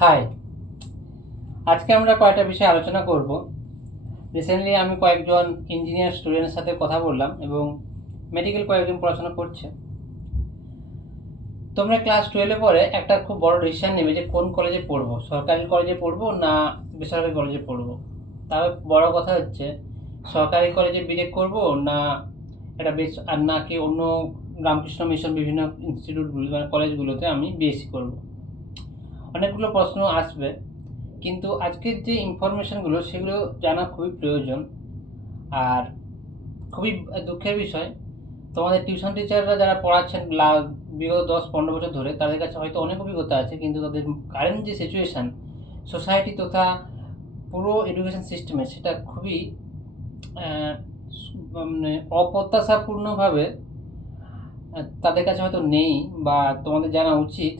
High, আজকে আমরা কয়েকটা বিষয়ে আলোচনা করব। রিসেন্টলি আমি কয়েকজন ইঞ্জিনিয়ার স্টুডেন্টের সাথে কথা বললাম এবং মেডিকেল কয়েকজন পড়াশোনা করছে। তোমরা ক্লাস 12-এ পরে একটা খুব বড় ডিসিশন নেবে যে কোন কলেজে পড়বো, সরকারি কলেজে পড়বো না বেসরকারি কলেজে পড়বো। তবে বড় কথা হচ্ছে সরকারি কলেজে বিটেক করবো না একটা বেশ আর নাকি অন্য রামকৃষ্ণ মিশন বিভিন্ন ইনস্টিটিউটগুলো মানে কলেজগুলোতে আমি বিএসসি করবো। অনেকগুলো প্রশ্ন আসবে, কিন্তু আজকের যে ইনফরমেশনগুলো সেগুলো জানা খুবই প্রয়োজন। আর খুবই দুঃখের বিষয়, তোমাদের টিউশন টিচাররা যারা পড়াচ্ছেন বিগত 10-15 বছর ধরে, তাদের কাছে হয়তো অনেক অভিজ্ঞতা আছে, কিন্তু তাদের কারেন্ট যে সিচুয়েশান সোসাইটি তথা পুরো এডুকেশন সিস্টেমে সেটা খুবই মানে অপ্রত্যাশাপূর্ণভাবে তাদের কাছে হয়তো নেই, বা তোমাদের জানা উচিত।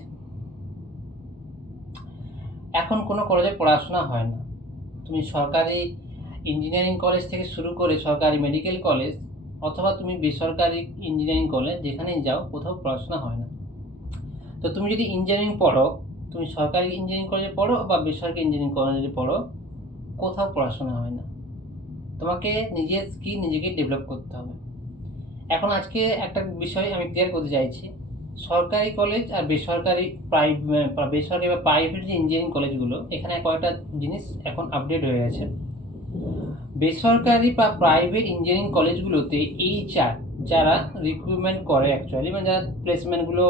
এখন কোনো কলেজে পড়াশোনা হয় না। তুমি সরকারি ইঞ্জিনিয়ারিং কলেজ থেকে শুরু করে সরকারি মেডিকেল কলেজ অথবা তুমি বেসরকারি ইঞ্জিনিয়ারিং কলেজ যেখানেই যাও, কোথাও পড়াশোনা হয় না। তো তুমি যদি ইঞ্জিনিয়ারিং পড়ো, তুমি সরকারি ইঞ্জিনিয়ারিং কলেজে পড়ো বা বেসরকারি ইঞ্জিনিয়ারিং কলেজে পড়ো, কোথাও পড়াশোনা হয় না। তোমাকে নিজের স্কিল নিজেকে ডেভেলপ করতে হবে। এখন আজকে একটা বিষয় আমি ক্লিয়ার করতে চাইছি, সরকারি কলেজ আর বেসরকারি বেসরকারি বা প্রাইভেট যে ইঞ্জিনিয়ারিং কলেজগুলো, এখানে কয়েকটা জিনিস এখন আপডেট হয়ে গেছে। বেসরকারি বা প্রাইভেট ইঞ্জিনিয়ারিং কলেজগুলোতে এইচআর যারা রিক্রুটমেন্ট করে, অ্যাকচুয়ালি মানে যারা প্লেসমেন্টগুলো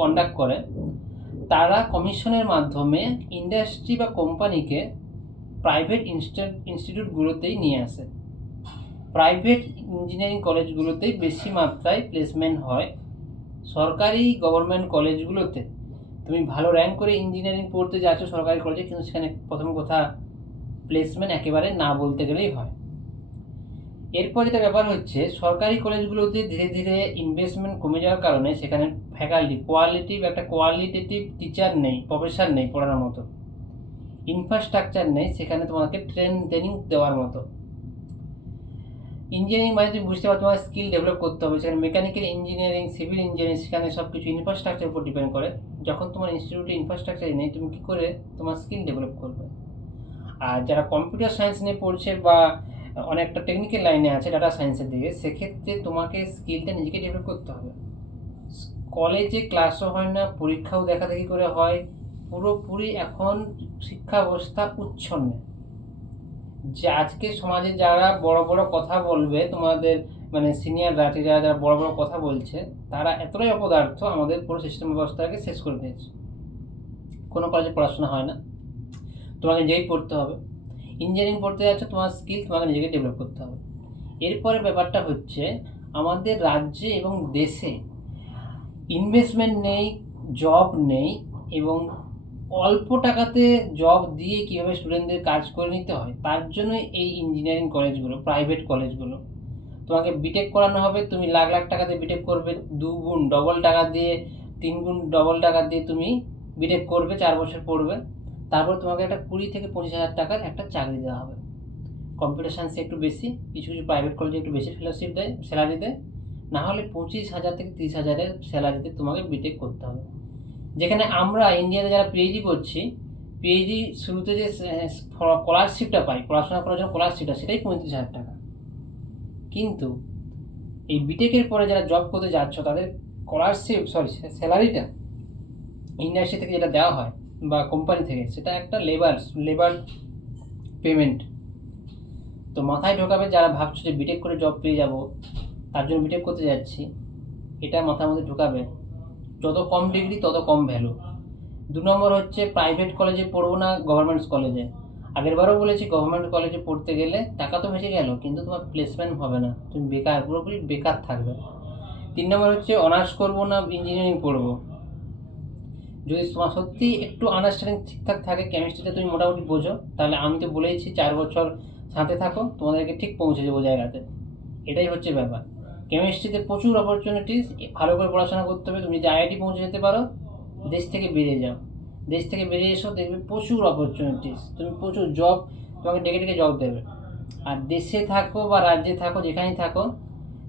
কন্ডাক্ট করে, তারা কমিশনের মাধ্যমে ইন্ডাস্ট্রি বা কোম্পানিকে প্রাইভেট ইনস্টিটিউটগুলোতেই নিয়ে আসে। প্রাইভেট ইঞ্জিনিয়ারিং কলেজগুলোতেই বেশি মাত্রায় প্লেসমেন্ট হয়। সরকারি গভর্নমেন্ট কলেজগুলোতে তুমি ভালো র্যাঙ্ক করে ইঞ্জিনিয়ারিং পড়তে যাচ্ছ সরকারি কলেজে, কিন্তু সেখানে প্রথম কথা প্লেসমেন্ট একেবারে না বলতে গেলেই হয়। এরপর যেটা ব্যাপার হচ্ছে, সরকারি কলেজগুলোতে ধীরে ধীরে ইনভেস্টমেন্ট কমে যাওয়ার কারণে সেখানে ফ্যাকাল্টি কোয়ালিটেটিভ টিচার নেই, প্রফেসর নেই পড়ানোর মতো, ইনফ্রাস্ট্রাকচার নেই সেখানে তোমাকে ট্রেনিং দেওয়ার মতো। ইঞ্জিনিয়ারিং মানে তুমি বুঝতে পারো তোমার স্কিল ডেভেলপ করতে হবে, সেখানে মেকানিক্যাল ইঞ্জিনিয়ারিং, সিভিল ইঞ্জিনিয়ারিং, সেখানে সব কিছু ইনফ্রাস্ট্রাকচার উপর ডিপেন্ড করে। যখন তোমার ইনস্টিটিউটে ইনফ্রাস্ট্রাকচারই নেই, তুমি কী করে তোমার স্কিল ডেভেলপ করবে? আর যারা কম্পিউটার সায়েন্স নিয়ে পড়ছে বা অনেকটা টেকনিক্যাল লাইনে আছে ডাটা সায়েন্সের দিকে, সেক্ষেত্রে তোমাকে স্কিলটা নিজেকে ডেভেলপ করতে হবে। কলেজে ক্লাসও হয় না, পরীক্ষাও দেখাদেখি করে হয়, পুরোপুরি এখন শিক্ষা ব্যবস্থা উচ্ছন্নে। যে আজকে সমাজে যারা বড় বড় কথা বলবে, তোমাদের মানে সিনিয়ররা যারা যারা বড় বড় কথা বলছে, তারা এতটাই অপদার্থ আমাদের পুরো সিস্টেম ব্যবস্থাকে শেষ করে দিয়েছে। কোনো কলেজে পড়াশোনা হয় না, তোমাকে নিজেই পড়তে হবে। ইঞ্জিনিয়ারিং পড়তে যাচ্ছ, তোমার স্কিল তোমাকে নিজেকে ডেভেলপ করতে হবে। এরপরে ব্যাপারটা হচ্ছে, আমাদের রাজ্যে এবং দেশে ইনভেস্টমেন্ট নেই, জব নেই, এবং অল্প টাকাতে জব দিয়ে কীভাবে স্টুডেন্টদের কাজ করে নিতে হয়, তার জন্য এই ইঞ্জিনিয়ারিং কলেজগুলো, প্রাইভেট কলেজগুলো। তোমাকে বিটেক করানো হবে, তুমি লাখ লাখ টাকা দিয়ে বিটেক করবে, 2 গুণ ডবল টাকা দিয়ে, 3 গুণ ডবল টাকা দিয়ে তুমি বিটেক করবে, 4 বছর পড়বে। তারপর তোমাকে একটা 20 থেকে 25 হাজার টাকার একটা চাকরি দেওয়া হবে। কম্পিউটার সায়েন্সে একটু বেশি, কিছু কিছু প্রাইভেট কলেজে একটু বেশি ফেলোশিপ দেয়, স্যালারি দেয়। না হলে 25,000 থেকে 30,000-এর স্যালারিতে তোমাকে বিটেক করতে হবে। যেখানে আমরা ইন্ডিয়াতে যারা পিএইচডি করছি, পিএইচডি শুরুতে যে স্কলারশিপটা পাই, পড়াশোনা করার জন্য স্কলারশিপটা, সেটাই 35,000 টাকা। কিন্তু এই বিটেকের পরে যারা জব করতে যাচ্ছ, তাদের স্যালারিটা ইন্ডাস্ট্রি থেকে যেটা দেওয়া হয় বা কোম্পানি থেকে, সেটা একটা লেবার পেমেন্ট। তো মাথায় ঢোকাবে যারা ভাবছো যে বিটেক করে জব পেয়ে যাব, তার জন্য বিটেক করতে যাচ্ছি, এটা মাথার মধ্যে ঢোকাবে। যত কম ডিগ্রি তত কম ভ্যালু। 2 নম্বর হচ্ছে, প্রাইভেট কলেজে পড়বো না গভর্নমেন্ট কলেজে। আগেরবারও বলেছি, গভর্নমেন্ট কলেজে পড়তে গেলে টাকা তো বেঁচে গেল, কিন্তু তোমার প্লেসমেন্ট হবে না, তুমি বেকার, পুরোপুরি বেকার থাকবে। 3 নম্বর হচ্ছে, অনার্স করবো না ইঞ্জিনিয়ারিং পড়বো। যদি তোমার সত্যি একটু আন্ডারস্ট্যান্ডিং ঠিকঠাক থাকে, কেমিস্ট্রিটা তুমি মোটামুটি বোঝো, তাহলে আমি তো বলেইছি 4 বছর সাথে থাকো, তোমাদেরকে ঠিক পৌঁছে যাবো জায়গাতে। এটাই হচ্ছে ব্যাপার। কেমিস্ট্রিতে প্রচুর অপরচুনিটিস, ভালো করে পড়াশোনা করতে হবে। তুমি যদি আইআইটি পৌঁছে যেতে পারো, দেশ থেকে বেরিয়ে যাও, দেশ থেকে বেরিয়ে এসো, দেখবে প্রচুর অপরচুনিটিস, তুমি প্রচুর জব, তোমাকে ডেকে ডেকে জব দেবে। আর দেশে থাকো বা রাজ্যে থাকো, যেখানেই থাকো,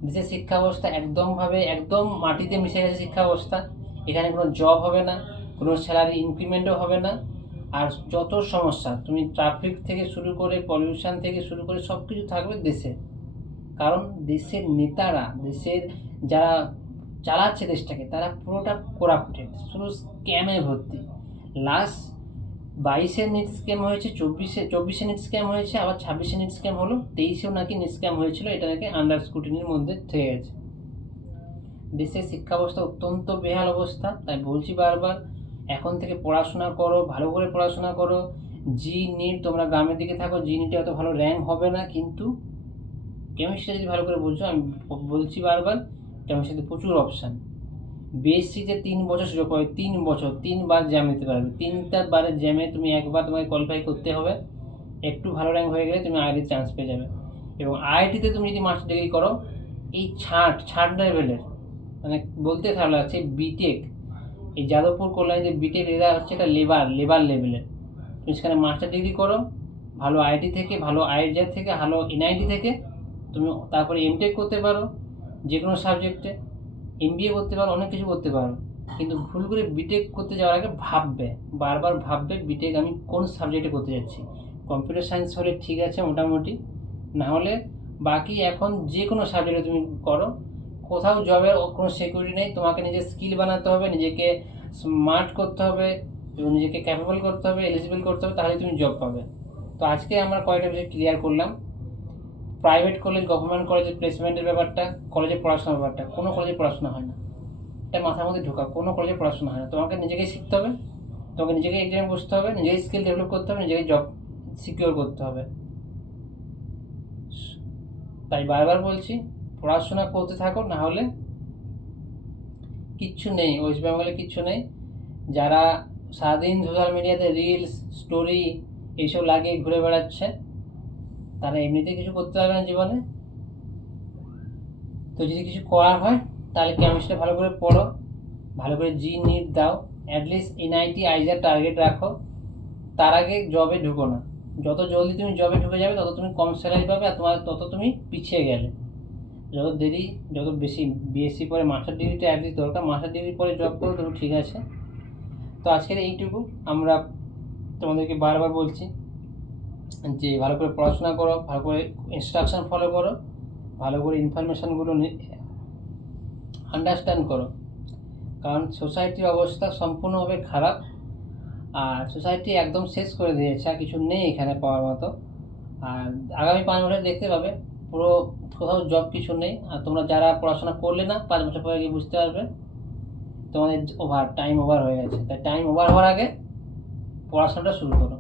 দেশের শিক্ষা ব্যবস্থা একদম মাটিতে মিশে গেছে শিক্ষা ব্যবস্থা। এখানে কোনো জব হবে না, কোনো স্যালারি ইনক্রিমেন্টও হবে না, আর যত সমস্যা, তুমি ট্রাফিক থেকে শুরু করে পলিউশন থেকে শুরু করে সব কিছু থাকবে দেশে। কারণ দেশের নেতারা, দেশের যারা চালাচ্ছে দেশটাকে, তারা পুরোটা করাপ্টেড, শুধু স্ক্যামে ভর্তি। লাস্ট 22-এ নেট স্ক্যাম হয়েছে, 24-এ নেট স্ক্যাম হয়েছে, আবার 26-এ নেট স্ক্যাম হলো, 23-এও নাকি নেট স্ক্যাম হয়েছিল, এটা নাকি আন্ডার স্ক্রুটিনির মধ্যে থেকে গেছে। দেশের শিক্ষা ব্যবস্থা অত্যন্ত বেহাল অবস্থা। তাই বলছি বারবার, এখন থেকে পড়াশোনা করো, ভালো করে পড়াশোনা করো। জি নিট, তোমরা গ্রামের দিকে থাকো, জি নিটে অত ভালো র্যাঙ্ক হবে না, কিন্তু কেমিস্ট্রি যদি ভালো করে বুঝছো, আমি বলছি বারবার, কেমিস্ট্রিতে প্রচুর অপশান। বিএসসিতে 3 বছর সুযোগ পাবে, 3 বছর, 3বার জ্যাম দিতে পারবে। 3টা বারের জ্যামে তুমি একবার তোমাকে কোয়ালিফাই করতে হবে, একটু ভালো র্যাঙ্ক হয়ে গেলে তুমি আইআইটি চান্স পেয়ে যাবে। এবং আইআইটিতে তুমি যদি মাস্টার ডিগ্রি করো, এই ছাড় লেভেলের, মানে বলতে খারাপ লাগছে, বিটেক, এই যাদবপুর কল্যাণীতে বিটেক, এরা হচ্ছে একটা লেবার লেভেলের। তুমি সেখানে মাস্টার ডিগ্রি করো, ভালো আইআইটি থেকে, ভালো আইআইটি থেকে, ভালো এনআইটি থেকে, তুমি তারপরে এমটেক করতে পারো যে কোনো সাবজেক্টে, এমবিএ করতে পারো, অনেক কিছু করতে পারো। কিন্তু ভুল করে বিটেক করতে যাওয়ার আগে বারবার ভাববে বিটেক আমি কোন সাবজেক্টে করতে যাচ্ছি। কম্পিউটার সায়েন্স হলে ঠিক আছে মোটামুটি, না হলে বাকি এখন যে কোনো সাবজেক্টে তুমি করো, কোথাও জবের কোনো সিকিউরিটি নেই। তোমাকে নিজের স্কিল বানাতে হবে, নিজেকে স্মার্ট করতে হবে এবং নিজেকে ক্যাপেবল করতে হবে, এলিজিবল করতে হবে, তাহলে তুমি জব পাবে। তো আজকে আমরা কয়েকটা বিষয় ক্লিয়ার করলাম। প্রাইভেট কলেজ, গভর্নমেন্ট কলেজের প্লেসমেন্টের ব্যাপারটা, কলেজে পড়াশোনার ব্যাপারটা, কোনো কলেজে পড়াশোনা হয় না, এটা মাথার মধ্যে ঢোকা, কোনো কলেজে পড়াশোনা হয় না। তোমাকে নিজেকেই শিখতে হবে, তোমাকে নিজেকে এক্সামে বসতে হবে, নিজেকে স্কিল ডেভেলপ করতে হবে, নিজেকে জব সিকিউর করতে হবে। তাই বারবার বলছি, পড়াশোনা করতে থাকো, না হলে কিচ্ছু নেই, ওয়েস্ট বেঙ্গলে কিচ্ছু নেই। যারা সারাদিন সোশ্যাল মিডিয়াতে রিলস, স্টোরি এইসব লাগিয়ে ঘুরে বেড়াচ্ছে, তারা এমনিতে কিছু করতে পারবে না জীবনে। তো যদি কিছু করার হয়, তাহলে কেমিস্ট্রি ভালো করে পড়ো, ভালো করে জি নিট দাও, অ্যাটলিস্ট এনআইটি আইজার টার্গেট রাখো। তার আগে জবে ঢুকো না। যত জলদি তুমি জবে ঢুকে যাবে, তত তুমি কম স্যালারি পাবে, আর তত তুমি পিছিয়ে গেলে। যত বেশি বিএসসি পরে মাস্টার ডিগ্রিটা অ্যাটলিস্ট দরকার, মাস্টার ডিগ্রি পরে জব করো, তবু ঠিক আছে। তো আজকের এইটুকু, আমরা তোমাদেরকে বারবার বলছি যে ভালো করে পড়াশোনা করো, ভালো করে ইনস্ট্রাকশন ফলো করো, ভালো করে ইনফরমেশানগুলো আন্ডারস্ট্যান্ড করো। কারণ সোসাইটির অবস্থা সম্পূর্ণভাবে খারাপ, আর সোসাইটি একদম শেষ করে দিয়েছে, আর কিছু নেই এখানে পাওয়ার মতো। আর আগামী 5 বছর দেখতে পাবে পুরো কোথাও জব কিছু নেই। আর তোমরা যারা পড়াশোনা করলে না, 5 বছর পরে গিয়ে বুঝতে পারবে তোমাদের টাইম ওভার হয়ে গেছে। তাই টাইম ওভার হওয়ার আগে পড়াশোনাটা শুরু করো।